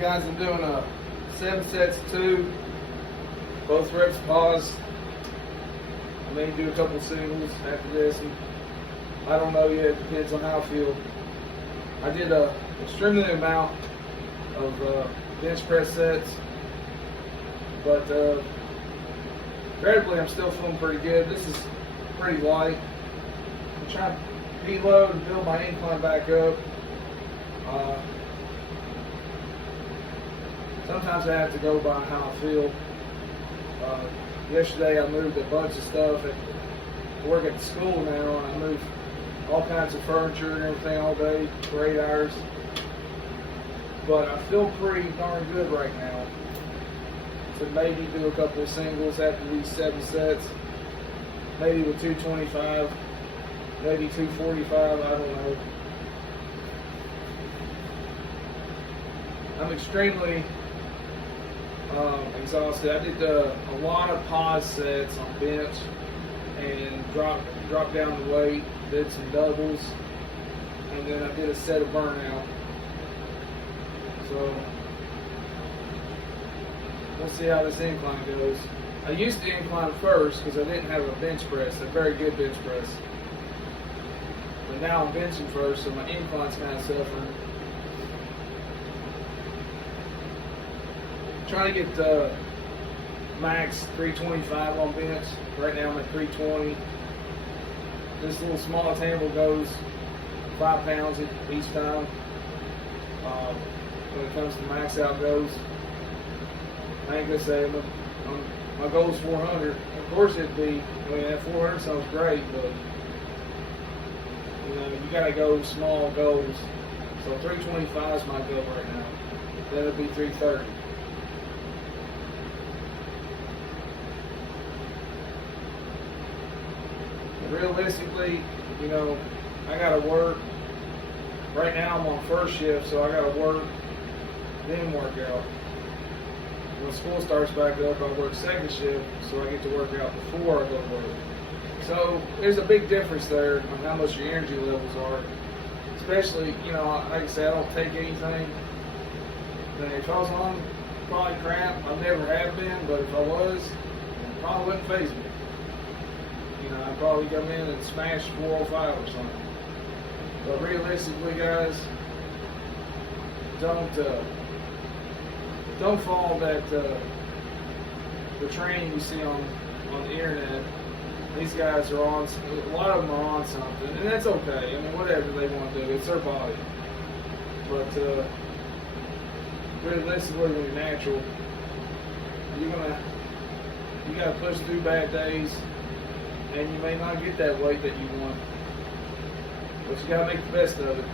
guys, I'm doing a 7 sets of 2, both reps pause. I may do a couple singles after this, and I don't know yet, it depends on how I feel. I did a extremely amount of bench press sets, but comparatively I'm still feeling pretty good. This is pretty light. I'm trying to deload and build my incline back up. Sometimes I have to go by how I feel. Yesterday I moved a bunch of stuff at work at the school now, and I moved all kinds of furniture and everything all day for 8 hours. But I feel pretty darn good right now to maybe do a couple of singles after these 7 sets, maybe with 225, maybe 245, I don't know. I'm extremely exhausted. I did a lot of pause sets on bench and dropped down the weight, did some doubles, and then I did a set of burnout. So we'll see how this incline goes. I used to incline first because I didn't have a bench press, a very good bench press. But now I'm benching first, so my incline's kind of suffering. Trying to get max 325 on bench. Right now I'm at 320. This little small table goes 5 pounds each time. When it comes to max out goes, I ain't gonna say my goal is 400. Of course it'd be, I mean, that 400 sounds great, but you know, you gotta go small goals. So 325 is my goal right now. Then it'd be 330. Realistically, you know, I gotta work. Right now I'm on first shift, so I gotta work, then work out. When school starts back up, I work second shift, so I get to work out before I go to work. So there's a big difference there on how much your energy levels are. Especially, you know, like I said, I don't take anything. If I was on probably crap, I never have been, but if I was, it probably wouldn't faze me. You know, I'd probably come in and smash 405 or something. But realistically, guys, don't follow that the training you see on the internet. These guys are on, a lot of them are on something, and that's okay. I mean, whatever they want to do, it's their body. But realistically, when you're natural, you gotta push through bad days. And you may not get that weight that you want, but you gotta make the best of it.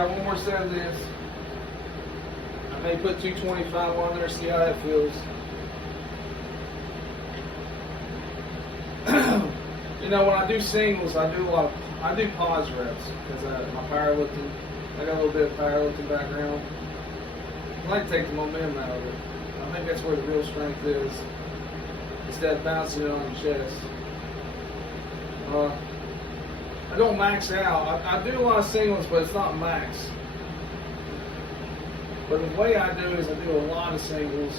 got one more set of this. I may put 225 on there, see how that feels. You know, when I do singles, I do pause reps because my powerlifting. I got a little bit of powerlifting background. I like to take the momentum out of it. I think that's where the real strength is, instead of bouncing it on your chest. I don't max out. I do a lot of singles, but it's not max. But the way I do is I do a lot of singles.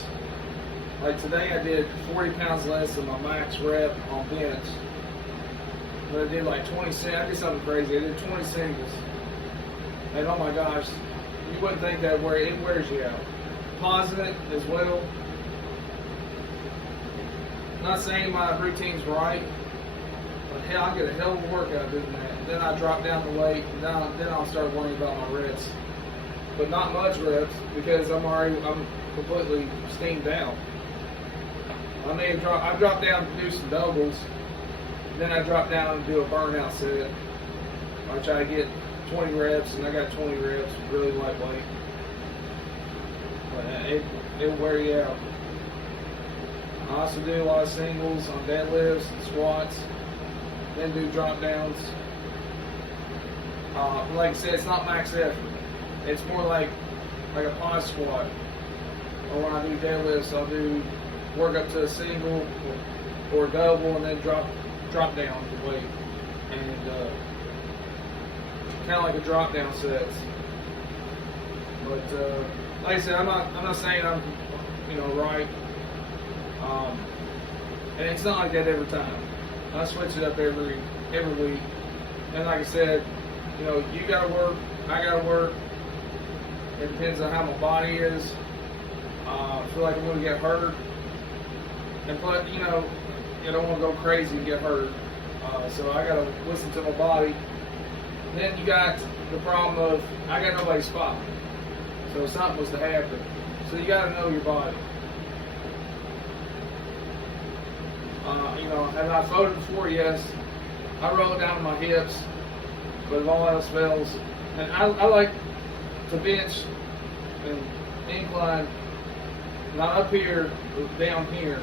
Like today I did 40 pounds less than my max rep on bench. But I did like 20 singles. I did something crazy. I did 20 singles. And oh my gosh, you wouldn't think that it wears you out. Pausing it as well. Not saying my routine's right, but hell, I get a hell of a workout doing that. Then I drop down the weight, and then I'll start worrying about my reps. But not much reps because I'm completely steamed out. I drop down to do some doubles, then I drop down and do a burnout set. I try to get 20 reps, and I got 20 reps, really lightweight. But it'll wear you out. I also do a lot of singles on deadlifts and squats, then do drop downs. Like I said, it's not max effort. It's more like a pause squat. Or when I do deadlifts, I'll do work up to a single or a double and then drop down the weight. And kind of like a drop down sets. But like I said, I'm not saying I'm right. And it's not like that every time. I switch it up every week. And like I said, you gotta work, I gotta work. It depends on how my body is. I feel like I'm gonna get hurt. But you don't want to go crazy and get hurt. So I gotta listen to my body. Then you got the problem of I got nobody to spot me. So something was to happen. So you gotta know your body. Have I floated before? Yes. I roll it down to my hips, but if all else fails, and I like to bench and incline, not up here, but down here,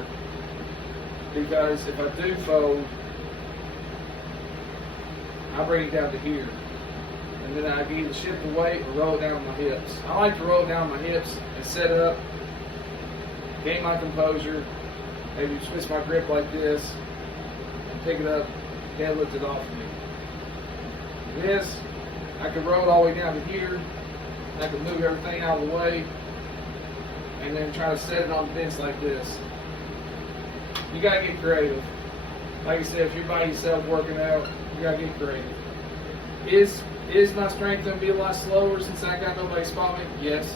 because if I do fold, I bring it down to here, and then I can either shift the weight or roll it down to my hips. I like to roll it down to my hips and set it up, gain my composure. Maybe twist my grip like this, and pick it up, deadlift it off of me. This, I can roll it all the way down to here, and I can move everything out of the way, and then try to set it on the bench like this. You gotta get creative. Like I said, if you're by yourself working out, you gotta get creative. Is my strength gonna be a lot slower since I got nobody to spot me? Yes.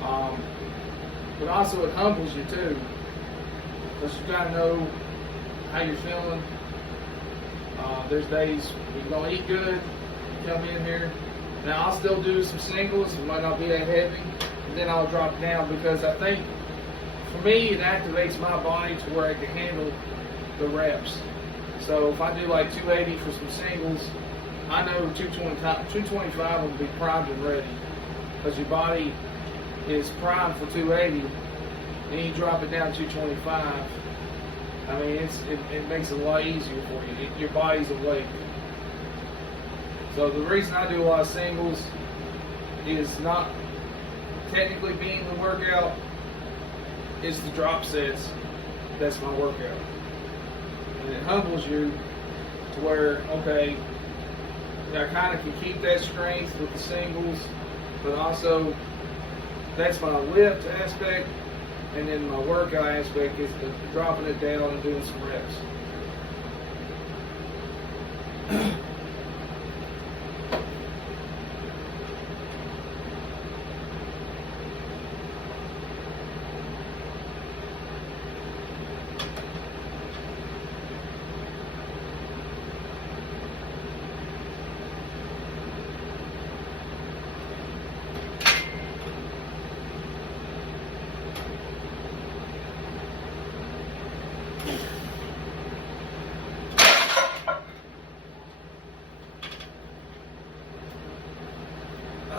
But also it humbles you too. Because you gotta know how you're feeling. There's days you're gonna eat good, you come in here. Now I'll still do some singles, it might not be that heavy, and then I'll drop down because I think for me it activates my body to where I can handle the reps. So if I do like 280 for some singles, I know 225 will be primed and ready. Because your body is primed for 280. And you drop it down to 225, I mean, it makes it a lot easier for you. Your body's awake. So the reason I do a lot of singles is not technically being the workout, it's the drop sets. That's my workout. And it humbles you to where, okay, I kind of can keep that strength with the singles, but also that's my lift aspect. And then my workout aspect is dropping it down and doing some reps.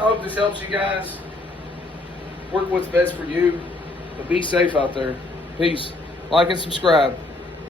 hope this helps you guys. Work what's best for you, but be safe out there. Peace. Like and subscribe.